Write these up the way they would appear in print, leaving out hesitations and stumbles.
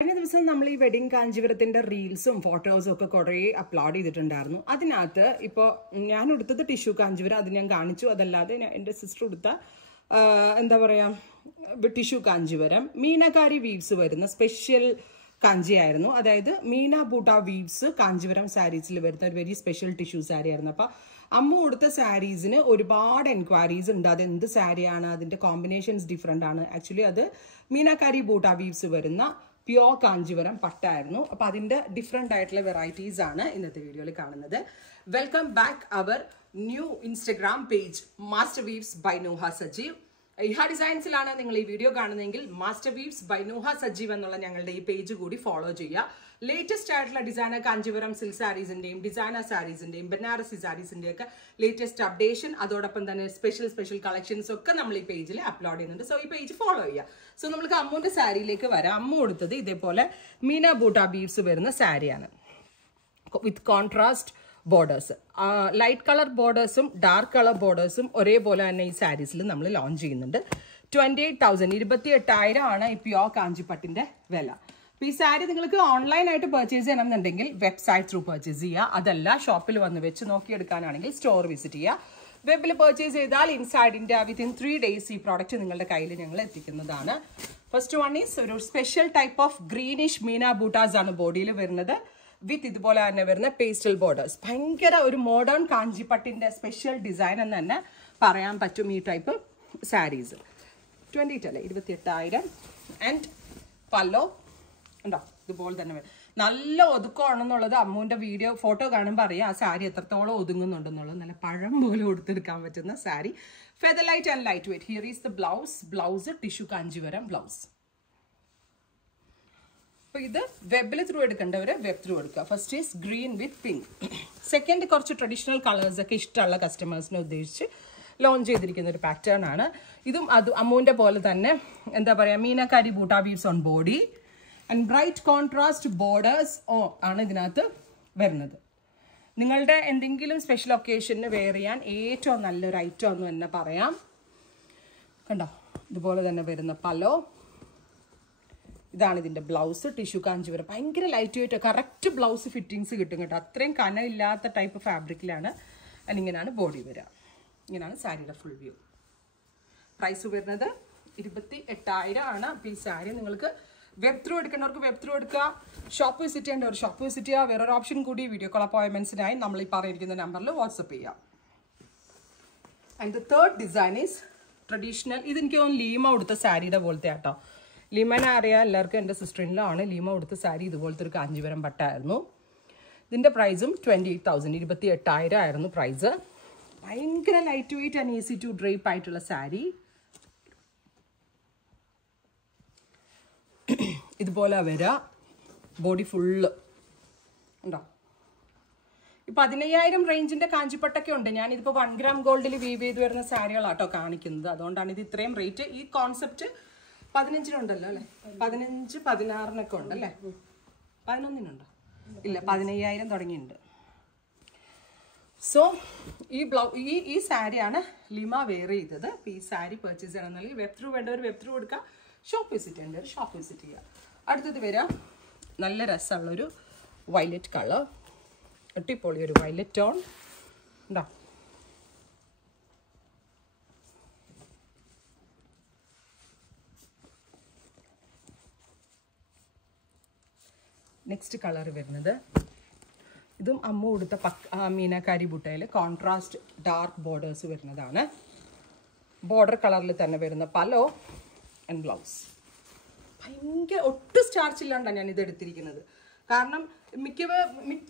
കഴിഞ്ഞ ദിവസം നമ്മൾ ഈ വെഡിങ് കാഞ്ചീപുരത്തിന്റെ റീൽസും ഫോട്ടോസും ഒക്കെ കുറേ അപ്ലോഡ് ചെയ്തിട്ടുണ്ടായിരുന്നു. അതിനകത്ത് ഇപ്പോൾ ഞാൻ എടുത്തത് ടിഷ്യൂ കാഞ്ചീപുരം, അത് ഞാൻ കാണിച്ചു. അതല്ലാതെ എൻ്റെ സിസ്റ്റർ എടുത്ത എന്താ പറയുക ടിഷ്യൂ കാഞ്ചീപുരം മീനക്കാരി വീവ്സ് വരുന്ന സ്പെഷ്യൽ കാഞ്ചിയായിരുന്നു. അതായത് മീന ബൂട്ട വീവ്സ് കാഞ്ചീപുരം സാരീസിൽ വരുന്ന ഒരു വെരി സ്പെഷ്യൽ ടിഷ്യൂ സാരി ആയിരുന്നു. അപ്പോൾ അമ്മ കൊടുത്ത സാരീസിന് ഒരുപാട് എൻക്വയറീസ് ഉണ്ട്. അത് എന്ത് സാരിയാണ്, അതിൻ്റെ കോമ്പിനേഷൻസ് ഡിഫറെൻ്റ് ആണ്. ആക്ച്വലി അത് മീനക്കാരി ബൂട്ട വീവ്സ് വരുന്ന പ്യോർ കാഞ്ചീപുരം പട്ടായിരുന്നു. അപ്പോൾ അതിൻ്റെ ഡിഫറെൻ്റ് ആയിട്ടുള്ള വെറൈറ്റീസ് ആണ് ഇന്നത്തെ വീഡിയോയിൽ കാണുന്നത്. Welcome back our new Instagram page Master weaves by Nooha Sajeev. ഇഹ ഡിസൈൻസിലാണ് നിങ്ങൾ ഈ വീഡിയോ കാണുന്നതെങ്കിൽ Master weaves by Nooha Sajeev എന്നുള്ള ഞങ്ങളുടെ ഈ പേജ് കൂടി ഫോളോ ചെയ്യുക. ലേറ്റസ്റ്റ് ആയിട്ടുള്ള ഡിസൈനർ കാഞ്ചീപുരം സിൽക്ക് സാരീസിൻ്റെയും ഡിസൈനർ സാരീസിൻ്റെയും ബനാറസി സാരീസിൻ്റെയും ഒക്കെ ലേറ്റസ്റ്റ് അപ്ഡേഷൻ, അതോടൊപ്പം തന്നെ സ്പെഷ്യൽ കളക്ഷൻസ് ഒക്കെ നമ്മൾ ഈ പേജിൽ അപ്ലോഡ് ചെയ്യുന്നുണ്ട്. സോ ഈ പേജ് ഫോളോ ചെയ്യുക. സോ നമുക്ക് അമ്മുവിൻ്റെ സാരിയിലേക്ക് വരാം. അമ്മു കൊടുത്തത് ഇതേപോലെ മീന ബൂട്ട ബീവ്സ് വരുന്ന സാരിയാണ് with contrast borders. Light colour ബോർഡേഴ്സും ഡാർക്ക് കളർ ബോർഡേഴ്സും ഒരേപോലെ തന്നെ ഈ സാരീസിൽ നമ്മൾ ലോഞ്ച് ചെയ്യുന്നുണ്ട്. 28,000 28,000 ആണ് ഈ പ്യോർ കാഞ്ചിപ്പട്ടിൻ്റെ വില. അപ്പോൾ ഈ സാരി നിങ്ങൾക്ക് ഓൺലൈനായിട്ട് പർച്ചേസ് ചെയ്യണമെന്നുണ്ടെങ്കിൽ വെബ്സൈറ്റ് ത്രൂ പർച്ചേസ് ചെയ്യുക. അതല്ല ഷോപ്പിൽ വന്ന് വെച്ച് നോക്കിയെടുക്കാനാണെങ്കിൽ സ്റ്റോർ വിസിറ്റ് ചെയ്യുക. വെബിൽ പർച്ചേസ് ചെയ്താൽ ഇൻസൈഡ് ഇന്ത്യ വിത്തിൻ 3 days ഈ പ്രോഡക്റ്റ് നിങ്ങളുടെ കയ്യിൽ ഞങ്ങൾ എത്തിക്കുന്നതാണ്. ഫസ്റ്റ് വൺ ഈസ് ഒരു special type of greenish meena butas ആണ് ബോഡിയിൽ വരുന്നത്. വിത്ത് ഇതുപോലെ തന്നെ വരുന്ന പേസ്റ്റൽ ബോർഡേഴ്സ്. ഭയങ്കര ഒരു മോഡേൺ കാഞ്ചിപ്പട്ടിൻ്റെ സ്പെഷ്യൽ ഡിസൈൻ എന്ന് തന്നെ പറയാൻ പറ്റും ഈ ടൈപ്പ് സാരീസ്. 28,000 ആൻഡ് പല്ലോ ഉണ്ടോ ഇതുപോലെ തന്നെ വരും. നല്ല ഒതുക്കമാണെന്നുള്ളത് അമ്മുവിൻ്റെ വീഡിയോ ഫോട്ടോ കാണുമ്പോൾ അറിയാം ആ സാരി എത്രത്തോളം ഒതുങ്ങുന്നുണ്ടെന്നുള്ളത്. നല്ല പഴം പോലെ കൊടുത്തെടുക്കാൻ പറ്റുന്ന sari. Feather light and light weight. Here is the blouse tissue Kanchipuram blouse. അപ്പോൾ ഇത് വെബിൽ ത്രൂ എടുക്കേണ്ടവർ വെബ് ത്രൂ എടുക്കുക. First is green with pink. Second കുറച്ച് ട്രഡീഷണൽ കളേഴ്സൊക്കെ ഇഷ്ടമുള്ള കസ്റ്റമേഴ്സിനെ ഉദ്ദേശിച്ച് ലോഞ്ച് ചെയ്തിരിക്കുന്ന ഒരു പാറ്റേൺ ആണ്. ഇതും അത് അമ്മുവിൻ്റെ പോലെ തന്നെ എന്താ പറയുക meenakari buta weaves on body and bright contrast borders ആണ് ഇതിനകത്ത് വരുന്നത്. നിങ്ങളുടെ എന്തെങ്കിലും സ്പെഷ്യൽ ഒക്കേഷന് വെയർ ചെയ്യാൻ ഏറ്റവും നല്ലൊരു ഐറ്റം എന്ന് തന്നെ പറയാം. കണ്ടോ ഇതുപോലെ തന്നെ വരുന്ന പല്ലോ. ഇതാണ് ഇതിൻ്റെ ബ്ലൗസ് ടിഷ്യൂ കാഞ്ചീപുരം. ഭയങ്കര light weight, correct blouse fittings കിട്ടും കേട്ടോ. അത്രയും കനമില്ലാത്ത ടൈപ്പ് ഫാബ്രിക്കിലാണ്. ഇങ്ങനെയാണ് ബോഡി വരിക. ഇങ്ങനെയാണ് സാരിയുടെ ഫുൾ വ്യൂ. പ്രൈസ് വരുന്നത് 28,000 ആണ്. അപ്പോൾ ഈ സാരി നിങ്ങൾക്ക് വെബ് ത്രൂ എടുക്കേണ്ടവർക്ക് വെബ് ത്രൂ എടുക്കുക. ഷോപ്പ് വിസിറ്റ് ചെയ്യേണ്ടവർ ഷോപ്പ് വിസിറ്റ് ചെയ്യുക. വേറൊരു ഓപ്ഷൻ കൂടി വീഡിയോ കോൾ അപ്പോയിൻമെൻറ്റ്സിനായി നമ്മൾ ഈ പറഞ്ഞിരിക്കുന്ന നമ്പറിൽ വാട്സപ്പ് ചെയ്യുക. And the third design is traditional. ഇതെനിക്ക് തോന്നുന്നു ലീമ കൊടുത്ത സാരിയുടെ പോലത്തെ ആട്ടോ. ലീമനെ അറിയാം എല്ലാവർക്കും. എൻ്റെ സിസ്റ്ററിൻ്റെ ആണ് ലീമ കൊടുത്ത സാരി ഇതുപോലത്തെ ഒരു കാഞ്ചീപുരം പട്ടായിരുന്നു. ഇതിൻ്റെ പ്രൈസും 28,000 28,000 ആയിരുന്നു പ്രൈസ്. ഭയങ്കര light weight and easy to drape ആയിട്ടുള്ള സാരി. ഇതുപോലെ വരിക. ബോഡി ഫുള്ള് ഉണ്ടോ. ഈ 15,000 റേഞ്ചിൻ്റെ കാഞ്ചിപ്പട്ടൊക്കെ ഉണ്ട്. ഞാനിതിപ്പോൾ 1 gram ഗോൾഡിൽ വീവ് ചെയ്ത് വരുന്ന സാരികളാട്ടോ കാണിക്കുന്നത്. അതുകൊണ്ടാണ് ഇത് ഇത്രയും റേറ്റ്. ഈ കോൺസെപ്റ്റ് 15-നുണ്ടല്ലോ അല്ലേ, 15, 16-നൊക്കെ ഉണ്ടല്ലേ. 11-നുണ്ടോ? ഇല്ല, 15,000 തുടങ്ങിയിട്ടുണ്ട്. സോ ഈ സാരിയാണ് ലിമ വെയർ ചെയ്തത്. അപ്പോൾ ഈ സാരി പർച്ചേസ് ചെയ്യണമെന്നുണ്ടെങ്കിൽ വെബ് ത്രൂ വേണ്ടവർ വെബ് ത്രൂ കൊടുക്കുക. ഷോപ്പ് വിസിറ്റ് ചെയ്യേണ്ടവർ ഷോപ്പ് വിസിറ്റ് ചെയ്യുക. അടുത്തത് വരാം നല്ല രസമുള്ളൊരു വയലറ്റ് കളർ. അടിപൊളി ഒരു വയലറ്റ് ടോൺ ഉണ്ടോ. നെക്സ്റ്റ് കളർ വരുന്നത് ഇതും അമ്മ കൊടുത്ത മീനക്കാരി ബുട്ടയിൽ കോൺട്രാസ്റ്റ് ഡാർക്ക് ബോർഡേഴ്സ് വരുന്നതാണ്. ബോർഡർ കളറിൽ തന്നെ വരുന്ന പല്ലോ ആൻഡ് ബ്ലൗസ്. ഭയങ്കര ഒട്ടും സ്റ്റാർച്ച് ഇല്ലാണ്ടാണ് ഞാൻ ഇത് എടുത്തിരിക്കുന്നത്. കാരണം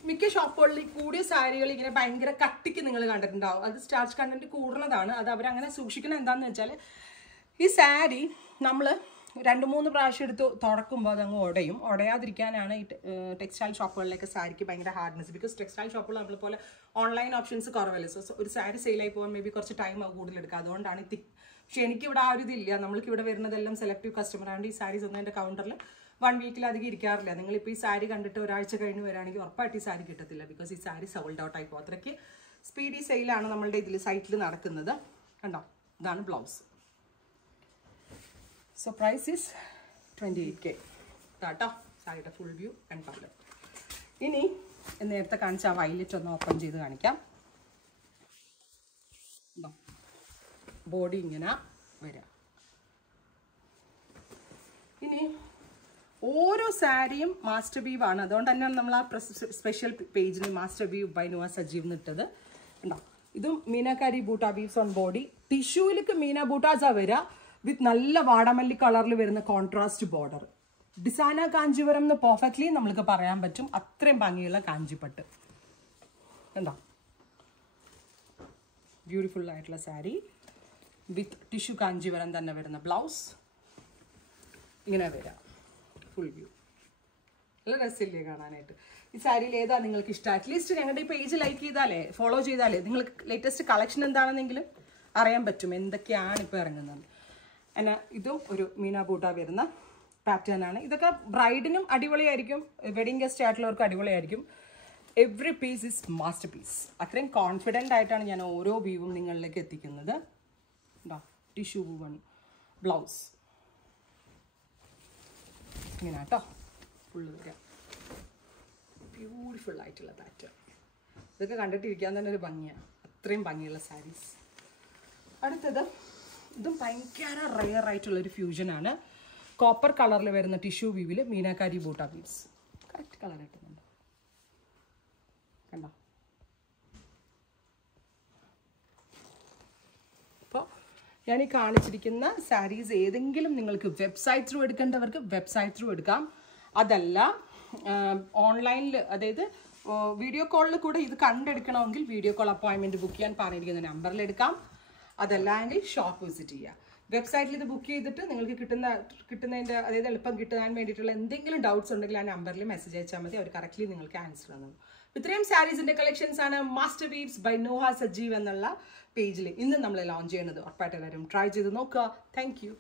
മിക്ക ഷോപ്പുകളിൽ കൂടിയ സാരികൾ ഇങ്ങനെ ഭയങ്കര കട്ടിക്ക് നിങ്ങൾ കണ്ടിട്ടുണ്ടാവും. അത് സ്റ്റാർച്ച് കണ്ടന്റ് കൂടുന്നതാണ്. അത് അവരങ്ങനെ സൂക്ഷിക്കുന്നത് എന്താണെന്ന് വെച്ചാൽ ഈ സാരി നമ്മൾ 2-3 പ്രാവശ്യം എടുത്ത് തുറക്കുമ്പോൾ അതങ്ങ് ഉടയും. ഉടയാതിരിക്കാനാണ് ഈ ടെക്സ്റ്റൈൽ ഷോപ്പുകളിലേക്ക് സാരിക്ക് ഭയങ്കര ഹാർഡ്നെസ്. ബിക്കോസ് ടെക്സ്റ്റൈൽ ഷോപ്പുകൾ നമ്മളെപ്പോലെ ഓൺലൈൻ ഓപ്ഷൻസ് കുറവല്ലേ. സോ ഒരു സാരി സെയിലായി പോകാൻ മേ ബി കുറച്ച് ടൈം കൂടുതലെടുക്കുക. അതുകൊണ്ടാണ് പക്ഷേ എനിക്കിവിടെ ആ ഒരു ഇതില്ല. നമ്മൾക്കിവിടെ വരുന്നതെല്ലാം സെലക്റ്റീവ് കസ്റ്റമർ ആണ്. ഈ സാരീസ് ഒന്നും എൻ്റെ കൗണ്ടറിൽ 1 വീക്കിലധികം ഇരിക്കാറില്ല. നിങ്ങളിപ്പോൾ ഈ സാരി കണ്ടിട്ട് ഒരാഴ്ച കഴിഞ്ഞ് വരികയാണെങ്കിൽ ഉറപ്പായിട്ട് ഈ സാരി കിട്ടത്തില്ല. ബിക്കോസ് ഈ സാരി സോൾഡ് ഔട്ട് ആയി പോകും. അത്രയ്ക്ക് സ്പീഡി സെയിലാണ് നമ്മളുടെ ഇതിൽ സൈറ്റിൽ നടക്കുന്നത്. കണ്ടോ ഇതാണ് blouse. So price is 28K. Tata. സാരിയുടെ ഫുൾ വ്യൂ ആൻഡ് പല്ലു. ഇനി നേരത്തെ കാണിച്ച ആ വയലറ്റ് ഒന്ന് ഓപ്പൺ ചെയ്ത് കാണിക്കാം. ബോഡി ഇങ്ങനെ വരാം. ഇനി ഓരോ സാരിയും മാസ്റ്റർ വീവ് ആണ്. അതുകൊണ്ട് തന്നെയാണ് നമ്മൾ ആ സ്പെഷ്യൽ പേജിൽ Master Weave by Nuva Sajeev എന്നിട്ടത്. ഉണ്ടോ? ഇതും meenakari buta weaves on body. ടിഷ്യൂവിലേക്ക് മീന ബൂട്ടാസാ വരിക വിത്ത് നല്ല വാടാമല്ലി കളറിൽ വരുന്ന കോൺട്രാസ്റ്റ് ബോർഡർ. ഡിസൈന കാഞ്ചീപുരം എന്ന് പെർഫെക്റ്റ്ലി നമ്മൾക്ക് പറയാൻ പറ്റും. അത്രയും ഭംഗിയുള്ള കാഞ്ചിപ്പട്ട്. ഉണ്ടോ? ബ്യൂട്ടിഫുൾ ആയിട്ടുള്ള സാരി വിത്ത് ടിഷ്യൂ കാഞ്ചീപുരം തന്നെ വരുന്ന ബ്ലൗസ്. ഇങ്ങനെ വരാം ഫുൾ വ്യൂ. നല്ല രസമില്ലേ കാണാനായിട്ട്? ഈ സാരിയിൽ ഏതാ നിങ്ങൾക്ക് ഇഷ്ടം? അറ്റ്ലീസ്റ്റ് ഞങ്ങളുടെ ഈ പേജ് ലൈക്ക് ചെയ്താലേ, ഫോളോ ചെയ്താലേ നിങ്ങൾക്ക് ലേറ്റസ്റ്റ് കളക്ഷൻ എന്താണെന്നെങ്കിലും അറിയാൻ പറ്റും എന്തൊക്കെയാണ് ഇപ്പോൾ ഇറങ്ങുന്നത്. എന്നാൽ ഇതും ഒരു മീന ബൂട്ട വരുന്ന പാറ്റേൺ ആണ്. ഇതൊക്കെ ബ്രൈഡിനും അടിപൊളിയായിരിക്കും, വെഡിങ് ഗസ്റ്റ് ആയിട്ടുള്ളവർക്ക് അടിപൊളിയായിരിക്കും. Every piece is masterpiece. അത്രയും കോൺഫിഡൻ്റ് ആയിട്ടാണ് ഞാൻ ഓരോ വ്യൂവും നിങ്ങളിലേക്ക് എത്തിക്കുന്നത്. ഉണ്ടോ? ടിഷ്യൂ പണി ബ്ലൗസ് ഇങ്ങനെ കേട്ടോ. ഫുള്ള് വരിക. ബ്യൂട്ടിഫുൾ ആയിട്ടുള്ള പാറ്റേൺ. ഇതൊക്കെ കണ്ടിട്ടിരിക്കാൻ തന്നെ ഒരു ഭംഗിയാണ്. അത്രയും ഭംഗിയുള്ള സാരീസ്. അടുത്തത് ഇതും ഭയങ്കര റെയർ ആയിട്ടുള്ളൊരു ഫ്യൂഷനാണ്. കോപ്പർ കളറിൽ വരുന്ന tissue വീവിൽ meenakari buta weaves. Correct colour കിട്ടുന്നുണ്ട്. കണ്ടോ? അപ്പോൾ ഞാൻ ഈ കാണിച്ചിരിക്കുന്ന സാരീസ് ഏതെങ്കിലും നിങ്ങൾക്ക് വെബ്സൈറ്റ് ത്രൂ എടുക്കേണ്ടവർക്ക് വെബ്സൈറ്റ് ത്രൂ എടുക്കാം. അതല്ല ഓൺലൈനിൽ, അതായത് വീഡിയോ കോളിൽ കൂടെ ഇത് കണ്ടെടുക്കണമെങ്കിൽ വീഡിയോ കോൾ അപ്പോയിൻമെൻറ്റ് ബുക്ക് ചെയ്യാൻ പറഞ്ഞിരിക്കുന്ന നമ്പറിൽ എടുക്കാം. അതല്ലെങ്കിൽ ഷോപ്പ് വിസിറ്റ് ചെയ്യുക. വെബ്സൈറ്റിൽ ഇത് ബുക്ക് ചെയ്തിട്ട് നിങ്ങൾക്ക് കിട്ടുന്നതിൻ്റെ, അതായത് എളുപ്പം കിട്ടാൻ വേണ്ടിയിട്ടുള്ള എന്തെങ്കിലും ഡൗട്ട്സ് ഉണ്ടെങ്കിൽ ആ നമ്പറിൽ മെസ്സേജ് അയച്ചാൽ മതി. അവർ കറക്റ്റ്ലി നിങ്ങൾക്ക് ആൻസർ തന്നു. ഇത്രയും സാരീസിൻ്റെ കളക്ഷൻസ് ആണ് master weaves by Nuva Sajeev എന്നുള്ള പേജിൽ ഇന്ന് നമ്മൾ ലോഞ്ച് ചെയ്യുന്നത്. ഉറപ്പായിട്ട് എല്ലാവരും ട്രൈ ചെയ്ത് നോക്കുക. Thank you.